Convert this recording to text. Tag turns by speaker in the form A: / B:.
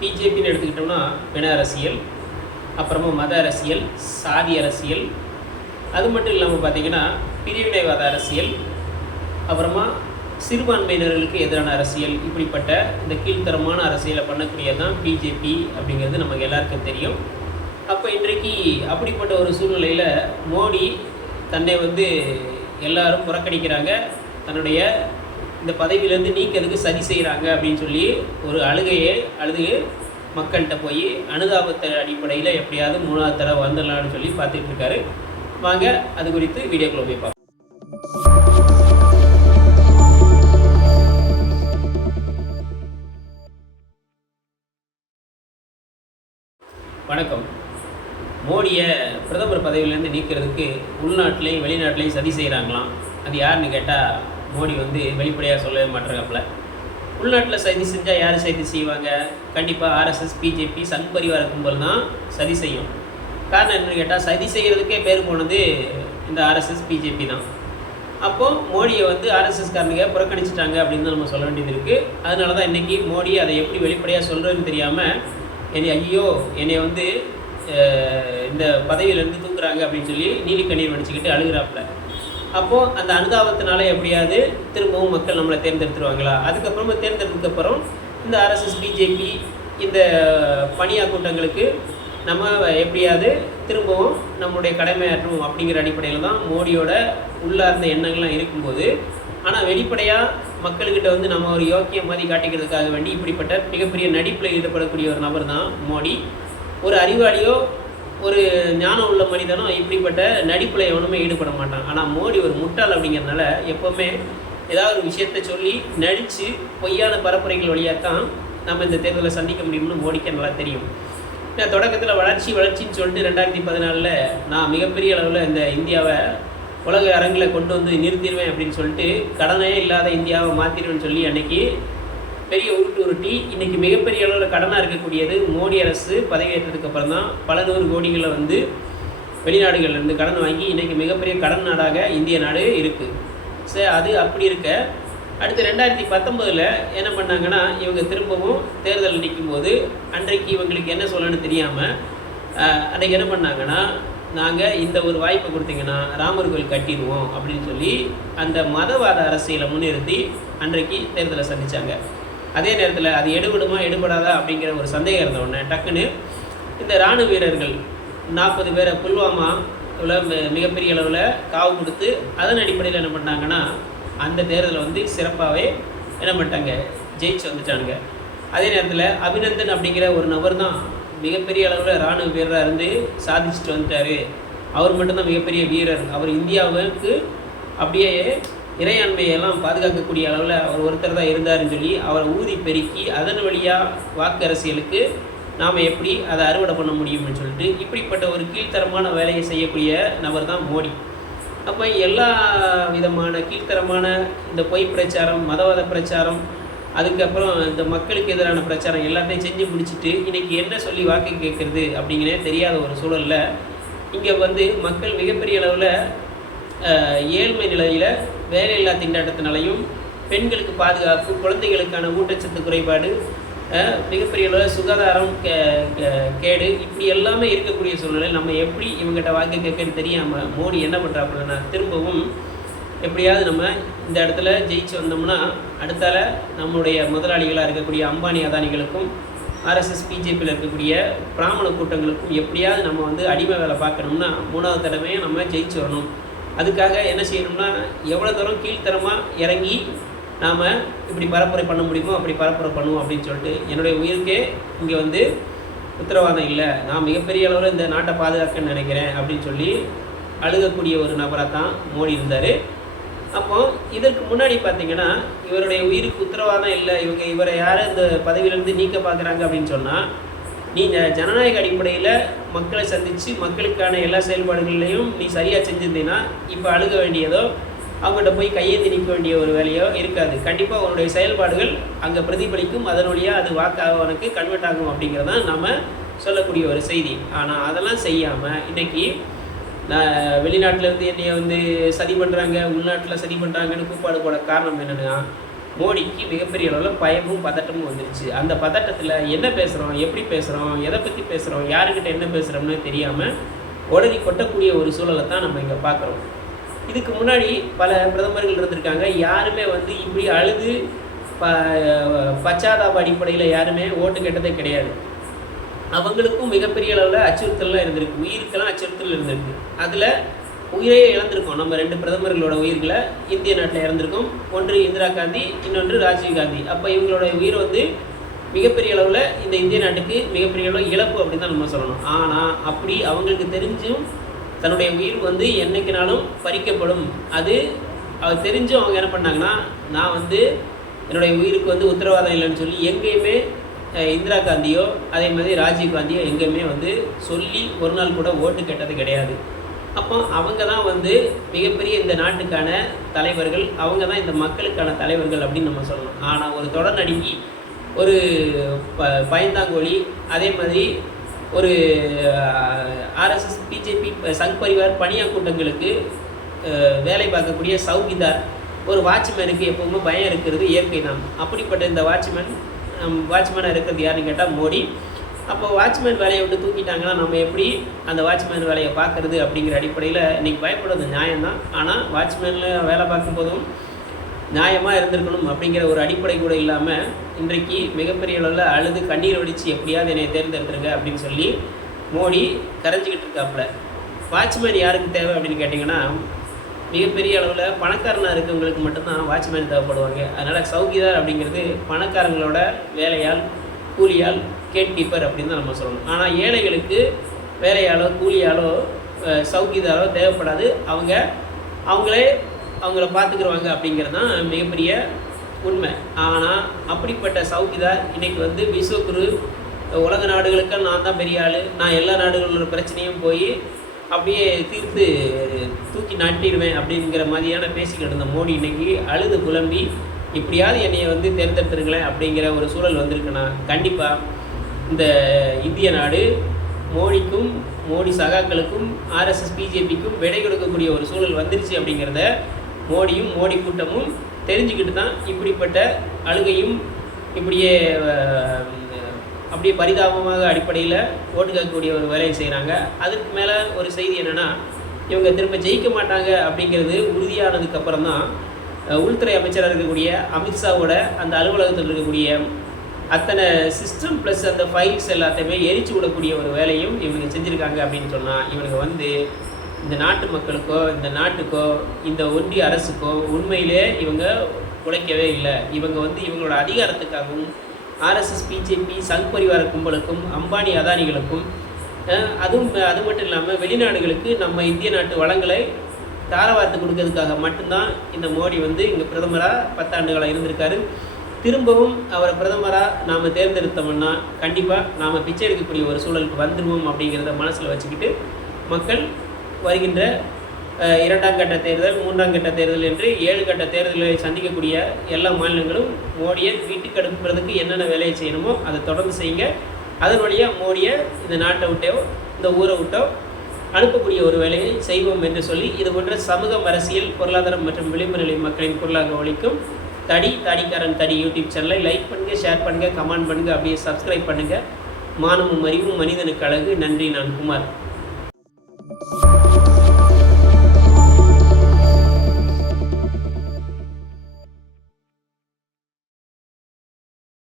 A: பிஜேபின்னு எடுத்துக்கிட்டோம்னா பிண அரசியல் அப்புறமா மத அரசியல் சாதி அரசியல். அது மட்டும் இல்லாமல் பார்த்தீங்கன்னா பிரிவினைவாத அரசியல் அப்புறமா சிறுபான்மையினர்களுக்கு எதிரான அரசியல் இப்படிப்பட்ட இந்த கீழ்த்தரமான அரசியலை பண்ணக்கூடியது தான் பிஜேபி அப்படிங்கிறது நமக்கு எல்லாருக்கும் தெரியும். அப்போ இன்றைக்கு அப்படிப்பட்ட ஒரு சூழ்நிலையில் மோடி தன்னை வந்து எல்லாரும் புறக்கணிக்கிறாங்க. தன்னுடைய இந்த பதவியிலேருந்து நீக்கிறதுக்கு சரி செய்கிறாங்க அப்படின்னு சொல்லி ஒரு அழுகையை அழுது மக்கள்கிட்ட போய் அனுதாபத்தை அடிப்படையில் எப்படியாவது மூணாவது தடவை வந்துடலாம்னு சொல்லி பார்த்துட்டு இருக்காரு. வாங்க அது குறித்து வீடியோக்குள்ள போய் பார்ப்போம். வணக்கம். மோடியை பிரதமர் பதவியிலேருந்து நீக்கிறதுக்கு உள்நாட்டிலையும் வெளிநாட்டிலையும் சதி செய்கிறாங்களாம் அது யாருன்னு கேட்டால் மோடி வந்து வெளிப்படையாக சொல்லவே மாட்டேறாப்புல உள்நாட்டில் சதி செஞ்சால் யார் சதி செய்வாங்க? கண்டிப்பாக ஆர்எஸ்எஸ் பிஜேபி சங் பரிவார கும்பல் தான் சதி செய்யும். காரணம் என்னன்னு கேட்டால் சதி செய்கிறதுக்கே பேர் போனது இந்த ஆர்எஸ்எஸ் பிஜேபி தான். அப்போது மோடியை வந்து ஆர்எஸ்எஸ்காரனுங்க புறக்கணிச்சிட்டாங்க அப்படின்னு தான் நம்ம சொல்ல வேண்டியது இருக்குது அதனால தான் இன்றைக்கி மோடி அதை எப்படி வெளிப்படையாக சொல்கிறதுன்னு தெரியாமல் என்னை ஐயோ என்னை வந்து இந்த பதவியிலேருந்து தூக்குறாங்க அப்படின்னு சொல்லி நீலி கண்ணீர் வடிச்சுக்கிட்டு அழுகிறாப்புல. அப்போது அந்த அனுதாபத்தினால எப்படியாவது திரும்பவும் மக்கள் நம்மளை தேர்ந்தெடுத்துருவாங்களா? அதுக்கப்புறமா தேர்ந்தெடுத்ததுக்கப்புறம் இந்த ஆர்எஸ்எஸ் பிஜேபி இந்த பணியா கூட்டங்களுக்கு நம்ம எப்படியாவது திரும்பவும் நம்முடைய கடமையாற்றுவோம் அப்படிங்கிற அடிப்படையில் தான் மோடியோட உள்ளார்ந்த எண்ணங்கள்லாம் இருக்கும்போது ஆனால் வெளிப்படையாக மக்கள்கிட்ட வந்து நம்ம ஒரு யோக்கியம் மாதிரி காட்டிக்கிறதுக்காக வேண்டி இப்படிப்பட்ட மிகப்பெரிய நடிப்பில் ஈடுபடக்கூடிய ஒரு நபர் தான் மோடி. ஒரு அறிவாளியோ ஒரு ஞானம் உள்ள மனிதனும் இப்படிப்பட்ட நடிப்பில் எவனுமே ஈடுபட மாட்டான். ஆனால் மோடி ஒரு முட்டாள் அப்படிங்கிறதுனால எப்போவுமே ஏதாவது ஒரு விஷயத்த சொல்லி நடித்து பொய்யான பரப்புரைகள் வழியாக தான் நம்ம இந்த தேர்தலை சந்திக்க முடியும்னு மோடிக்கு நல்லா தெரியும். நான் தொடக்கத்தில் வளர்ச்சி வளர்ச்சின்னு சொல்லிட்டு ரெண்டாயிரத்தி பதினாலில் நான் மிகப்பெரிய அளவில் இந்த இந்தியாவை உலக அரங்கில் கொண்டு வந்து நிறுத்திடுவேன் அப்படின்னு சொல்லிட்டு கடனே இல்லாத இந்தியாவை மாற்றிடுவேன்னு சொல்லி அன்னைக்கு பெரிய உருட்டு உருட்டி இன்னைக்கு மிகப்பெரிய அளவில் கடனாக இருக்கக்கூடியது மோடி அரசு பதவியேற்றதுக்கு அப்புறம் தான் பல நூறு கோடிகளை வந்து வெளிநாடுகள்லேருந்து கடன் வாங்கி இன்னைக்கு மிகப்பெரிய கடன் நாடாக இந்திய நாடு இருக்குது சரி அது அப்படி இருக்க அடுத்து ரெண்டாயிரத்தி பத்தொம்போதில் என்ன பண்ணாங்கன்னா இவங்க திரும்பவும் தேர்தல் நிற்கும்போது அன்றைக்கு இவங்களுக்கு என்ன சொல்லணும்னு தெரியாமல் அன்றைக்கு என்ன பண்ணாங்கன்னா நாங்கள் இந்த ஒரு வாய்ப்பை கொடுத்தீங்கன்னா ராமர் கோயில் கட்டிடுவோம் அப்படின்னு சொல்லி அந்த மதவாத அரசியலை முன்னிறுத்தி அன்றைக்கு தேர்தலை சந்திச்சாங்க. அதே நேரத்தில் அது எடுபடுமா எடுபடாதா அப்படிங்கிற ஒரு சந்தேகம் இருந்த உடனே டக்குன்னு இந்த இராணுவ வீரர்கள் நாற்பது பேரை புல்வாமா உள்ள மிகப்பெரிய அளவில் காவு கொடுத்து அதன் அடிப்படையில் என்ன பண்ணாங்கன்னா அந்த தேர்தலில் வந்து சிறப்பாகவே என்ன பண்ணிட்டாங்க ஜெயிச்சு வந்துட்டானுங்க. அதே நேரத்தில் அபிநந்தன் அப்படிங்கிற ஒரு நபர் தான் மிகப்பெரிய அளவில் இராணுவ வீரராக இருந்து சாதிச்சுட்டு வந்துட்டார். அவர் மட்டும்தான் மிகப்பெரிய வீரர். அவர் இந்தியாவுக்கு அப்படியே இறையாண்மையெல்லாம் பாதுகாக்கக்கூடிய அளவில் அவர் ஒருத்தர் தான் இருந்தாருன்னு சொல்லி அவரை ஊதி பெருக்கி அதன் வழியாக வாக்கு அரசியலுக்கு நாம் எப்படி அதை அறுவடை பண்ண முடியும்னு சொல்லிட்டு இப்படிப்பட்ட ஒரு கீழ்த்தரமான வேலையை செய்யக்கூடிய நபர் தான் மோடி. அப்போ எல்லா விதமான கீழ்த்தரமான இந்த பொய் பிரச்சாரம் மதவாத பிரச்சாரம் அதுக்கப்புறம் இந்த மக்களுக்கு எதிரான பிரச்சாரம் எல்லாத்தையும் செஞ்சு முடிச்சுட்டு இன்றைக்கி என்ன சொல்லி வாக்கு கேட்குறது அப்படிங்கிறே தெரியாத ஒரு சூழலில் இங்கே வந்து மக்கள் மிகப்பெரிய அளவில் ஏழ்மை நிலையில் வேலையில்லா திண்டாட்டத்தினாலையும் பெண்களுக்கு பாதுகாப்பு குழந்தைகளுக்கான ஊட்டச்சத்து குறைபாடு மிகப்பெரிய அளவில் சுகாதாரம் கே- கே- கேடு இப்படி எல்லாமே இருக்கக்கூடிய சூழ்நிலை நம்ம எப்படி இவங்ககிட்ட வாக்கு கேட்கன்னு தெரியாமல் மோடி என்ன பண்ணுறாப்புலன்னா திரும்பவும் எப்படியாவது நம்ம இந்த இடத்துல ஜெயிச்சு வந்தோம்னா அடுத்தால நம்முடைய முதலாளிகளாக இருக்கக்கூடிய அம்பானி அதானிகளுக்கும் ஆர்எஸ்எஸ் பிஜேபியில் இருக்கக்கூடிய பிராமண கூட்டங்களுக்கும் எப்படியாவது நம்ம வந்து அடிமை வேலை பார்க்கணும்னா மூணாவது தடவையும் நம்ம ஜெயிச்சு வரணும். அதுக்காக என்ன செய்யணும்னா எவ்வளோ தூரம் கீழ்த்தரமாக இறங்கி நாம் இப்படி பரப்புரை பண்ண முடியுமோ அப்படி பரப்புரை பண்ணுவோம் அப்படின்னு சொல்லிட்டு என்னுடைய உயிருக்கே இங்கே வந்து உத்தரவாதம் இல்லை. நான் மிகப்பெரிய அளவில் இந்த நாட்டை பாதுகாக்கன்னு நினைக்கிறேன் அப்படின்னு சொல்லி அழுகக்கூடிய ஒரு நபராக தான் மோடி இருந்தார். அப்போ இதற்கு முன்னாடி பார்த்தீங்கன்னா இவருடைய உயிருக்கு உத்தரவாதம் இல்லை. இவங்க இவரை யாரும் இந்த பதவியிலேருந்து நீக்க பார்க்குறாங்க அப்படின்னு சொன்னால் நீங்கள் ஜனநாயக அடிப்படையில் மக்களை சந்தித்து மக்களுக்கான எல்லா செயல்பாடுகள்லையும் நீ சரியாக செஞ்சிருந்தீங்கன்னா இப்போ அழுக வேண்டியதோ அவங்ககிட்ட போய் கையேந்தி நிற்க வேண்டிய ஒரு வேலையோ இருக்காது. கண்டிப்பாக உன்னுடைய செயல்பாடுகள் அங்கே பிரதிபலிக்கும். அதன் அது வாக்காக உனக்கு கன்வெர்ட் ஆகும் அப்படிங்கிறதான் நம்ம சொல்லக்கூடிய ஒரு செய்தி. ஆனால் அதெல்லாம் செய்யாமல் இன்றைக்கி நான் வெளிநாட்டிலேருந்து என்னைய வந்து சதி பண்ணுறாங்க உள்நாட்டில் சதி பண்ணுறாங்கன்னு கூப்பாடு போட காரணம் என்னென்னா மோடிக்கு மிகப்பெரிய அளவில் பயமும் பதட்டமும் வந்துருச்சு. அந்த பதட்டத்தில் என்ன பேசுகிறோம் எப்படி பேசுகிறோம் எதை பற்றி பேசுகிறோம் யாருக்கிட்ட என்ன பேசுகிறோம்னு தெரியாமல் உடனே கொட்டக்கூடிய ஒரு சூழலை தான் நம்ம இங்கே பார்க்குறோம். இதுக்கு முன்னாடி பல பிரதமர்கள் இருந்திருக்காங்க. யாருமே வந்து இப்படி அழுது ப பச்சாதாப அடிப்படையில் யாருமே ஓட்டு கேட்டதே கிடையாது. அவங்களுக்கும் மிகப்பெரிய அளவில் அச்சுறுத்தல்லாம் இருந்திருக்கு. உயிருக்கெல்லாம் அச்சுறுத்தல் இருந்திருக்கு. அதில் உயிரையே இழந்திருக்கோம். நம்ம ரெண்டு பிரதமர்களோட உயிர்களை இந்திய நாட்டில் இறந்திருக்கோம். ஒன்று இந்திரா காந்தி இன்னொன்று ராஜீவ் காந்தி. அப்போ இவங்களோட உயிர் வந்து மிகப்பெரிய அளவில் இந்த இந்திய நாட்டுக்கு மிகப்பெரிய அளவு இழப்பு அப்படின்னு தான் நம்ம சொல்லணும். ஆனால் அப்படி அவங்களுக்கு தெரிஞ்சும் தன்னுடைய உயிர் வந்து என்னைக்குனாலும் பறிக்கப்படும். அது அது தெரிஞ்சும் அவங்க என்ன பண்ணாங்கன்னா நான் வந்து என்னுடைய உயிருக்கு வந்து உத்தரவாதம் இல்லைன்னு சொல்லி எங்கேயுமே இந்திரா காந்தியோ அதே மாதிரி ராஜீவ் காந்தியோ எங்கேயுமே வந்து சொல்லி ஒரு நாள் கூட ஓட்டு கேட்டது கிடையாது. அப்போ அவங்க தான் வந்து மிகப்பெரிய இந்த நாட்டுக்கான தலைவர்கள் அவங்க தான் இந்த மக்களுக்கான தலைவர்கள் அப்படின்னு நம்ம சொல்லணும். ஆனால் ஒரு தொடர் நடுங்கி ஒரு ப பயந்தாங்கோழி அதே மாதிரி ஒரு ஆர்எஸ்எஸ் பிஜேபி சங் பரிவார் பணியா கூட்டங்களுக்கு வேலை பார்க்கக்கூடிய சௌகிதார் ஒரு வாட்ச்மேனுக்கு எப்போவுமே பயம் இருக்கிறது இயற்கை தான். அப்படிப்பட்ட இந்த வாட்ச்மேன் வாட்ச்மேனாக இருக்கிறது யாருன்னு கேட்டால் மோடி. அப்போ வாட்ச்மேன் வேலையை விட்டு தூக்கிட்டாங்கன்னா நம்ம எப்படி அந்த வாட்ச்மேன் வேலையை பார்க்குறது அப்படிங்கிற அடிப்படையில் இன்றைக்கி பயப்படுறது நியாயம்தான். ஆனால் வாட்ச்மேனில் வேலை பார்க்கும்போதும் நியாயமாக இருந்திருக்கணும் அப்படிங்கிற ஒரு அடிப்படை கூட இல்லாமல் இன்றைக்கு மிகப்பெரிய அளவில் அழுது கண்ணீர் வடித்து எப்படியாவது என்னை தேர்ந்தெடுத்துருங்க அப்படின்னு சொல்லி மோடி கரைஞ்சிக்கிட்டு இருக்காப்புல. வாட்ச்மேன் யாருக்கு தேவை அப்படின்னு கேட்டிங்கன்னா மிகப்பெரிய அளவில் பணக்காரனாக இருக்கவங்களுக்கு மட்டும்தான் வாட்ச்மேன் தேவைப்படுவாங்க. அதனால் சௌகிதார் அப்படிங்கிறது பணக்காரங்களோட வேலையால் கூலியால் கேட் கீப்பர் அப்படின்னு தான் நம்ம சொல்லணும். ஆனால் ஏழைகளுக்கு வேலையாலோ கூலியாலோ அஹ், சௌகிதாரோ தேவைப்படாது. அவங்க அவங்களே அவங்கள பார்த்துக்குருவாங்க அப்படிங்கிறது தான் மிகப்பெரிய உண்மை. ஆனால் அப்படிப்பட்ட சௌகிதார் இன்றைக்கி வந்து விஸ்வகுரு உலக நாடுகளுக்கு நான் தான் பெரிய ஆள். நான் எல்லா நாடுகளோட பிரச்சனையும் போய் அப்படியே தீர்த்து தூக்கி நாட்டிடுவேன் அப்படிங்கிற மாதிரியான பேசிக்கிட்டு இருந்த மோடி இன்னைக்கு அழுது புலம்பி இப்படியாவது என்னையை வந்து தேர்ந்தெடுத்துருங்களேன் அப்படிங்கிற ஒரு சூழல் வந்திருக்குண்ணா கண்டிப்பாக இந்த இந்திய நாடு மோடிக்கும் மோடி சகாக்களுக்கும் ஆர்எஸ்எஸ் பிஜேபிக்கும் விடை கொடுக்கக்கூடிய ஒரு சூழல் வந்துருச்சு அப்படிங்கிறத மோடியும் மோடி கூட்டமும் தெரிஞ்சுக்கிட்டு தான் இப்படிப்பட்ட அழுகையும் இப்படியே அப்படியே பரிதாபமாக அடிப்படையில் ஓட்டு கேட்கக்கூடிய ஒரு வேலையை செய்கிறாங்க அதுக்கு மேலே ஒரு செய்தி என்னென்னா இவங்க திரும்ப ஜெயிக்க மாட்டாங்க அப்படிங்கிறது உறுதியானதுக்கப்புறம் தான் உள்துறை அமைச்சராக இருக்கக்கூடிய அமித்ஷாவோட அந்த அலுவலகத்தில் இருக்கக்கூடிய அத்தனை சிஸ்டம் ப்ளஸ் அந்த ஃபைல்ஸ் எல்லாத்தையுமே எரிச்சு விடக்கூடிய ஒரு வேலையும் இவனுங்க செஞ்சுருக்காங்க அப்படின்னு சொன்னால் இவனுங்க வந்து இந்த நாட்டு மக்களுக்கோ இந்த நாட்டுக்கோ இந்த ஒன்றிய அரசுக்கோ உண்மையிலே இவங்க உழைக்கவே இல்லை. இவங்க வந்து இவங்களோட அதிகாரத்துக்காகவும் ஆர்எஸ்எஸ் பிஜேபி சங் பரிவார கும்பலுக்கும் அம்பானி அதானிகளுக்கும் அதுவும் அது மட்டும் இல்லாமல் வெளிநாடுகளுக்கு நம்ம இந்திய நாட்டு வளங்களை தாரவார்த்து கொடுக்கறதுக்காக மட்டும்தான் இந்த மோடி வந்து இங்கே பிரதமராக பத்தாண்டுகளாக இருந்திருக்காரு. திரும்பவும் அவரை பிரதமராக நாம் தேர்ந்தெடுத்தோம்னா கண்டிப்பாக நாம் பிச்சை எடுக்கக்கூடிய ஒரு சூழலுக்கு வந்துடுவோம் அப்படிங்கிறத மனசில் வச்சுக்கிட்டு மக்கள் வருகின்ற இரண்டாம் கட்ட தேர்தல் மூன்றாம் கட்ட தேர்தல் என்று ஏழு கட்ட தேர்தல்களை சந்திக்கக்கூடிய எல்லா மாநிலங்களும் மோடியை வீட்டுக்கு அனுப்புறதுக்கு என்னென்ன வேலையை செய்யணுமோ அதை தொடர்ந்து செய்யுங்க. அதன் வழியாக மோடியை இந்த நாட்டை விட்டோ இந்த ஊரை விட்டோ அனுப்பக்கூடிய ஒரு வேலையை செய்வோம் என்று சொல்லி இது போன்ற சமூகம் அரசியல் பொருளாதாரம் மற்றும் விளிம்பு நிலை மக்களின் குரலாக ஒழிக்கும் தடி தடிக்காரன் தடி யூடியூப் சேனலை லைக் பண்ணுங்கள் ஷேர் பண்ணுங்கள் கமெண்ட் பண்ணுங்கள் அப்படியே சப்ஸ்கிரைப் பண்ணுங்கள் மானமும் அறிவும் மனிதனுக்கு அழகு. நன்றி நான் குமார்.